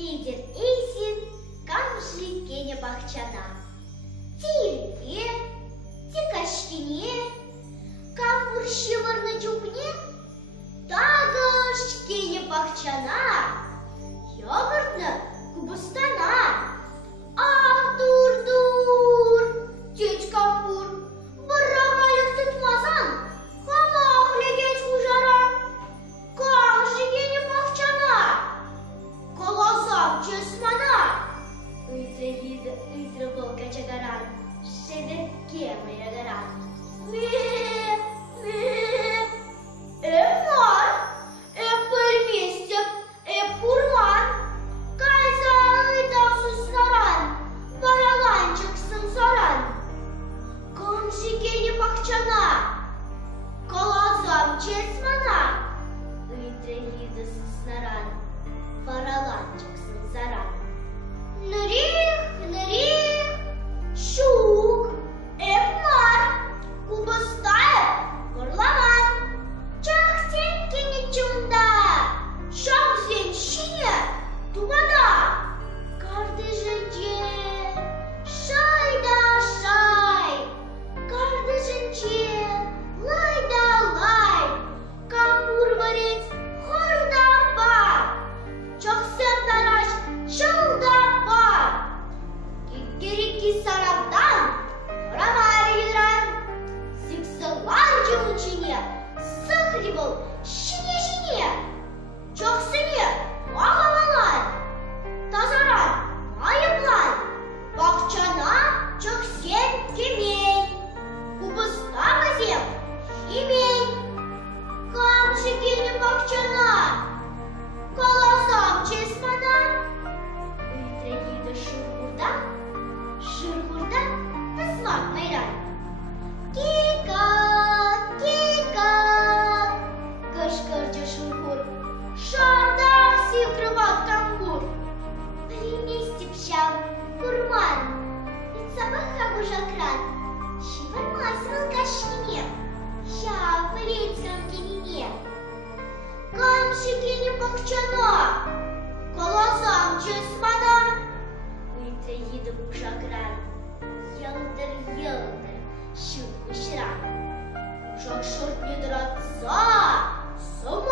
Идер Эйсин, камжи Кеня бахчана. Тирге, тикашкине, камбур шиварна чухне, тагаш Кеня бахчана, йогуртна кубустана. Ах, дур, теть Камбур, барагалек тытмазан, хамах легеть хужаран, камжи Кеня бахчана. Колосам чесмана. Үйтре бол качагаран, шедекке мыягаран. Эмар, пыльместек, пурман, кайза ыйтав суснаран, бараланчык сынсаран. Камжи Кеня бахчана, колосам чесмана. Үйтре суснаран, бараланчык сынсаран. Нырих, щук, эпмар, кубыстайып, бурламан. Чахсен кенечунда, шамсен шине, тубада. Кардыжынче, шай, кардыжынче, лай, камбур варец, хорда бар. Чахсен тараш, шылда бар. Кикерики сарабдан, рамар юран. Сиксылар жолучине, сыхри бол, шине. Чахсене, мағалан, тазаран, майыплан. Бақчана, чахсен кемей. Кубыста бізем, химей. Камжи Кеня бахчана, колосам чесмана. Үйтре шыргурда, тасмак майран. Кика, кышкырчы шургур, шарда сикрыват камбур. Приместик шам, курман, ицабаха бужакран, шивармаз волкашкине, я в лицком кенине. Камжи Кеня бахчана, колосам чесмана. Үйтре бужакран, йылдыр, шут бышран. Ушак шырт недіратса, сымы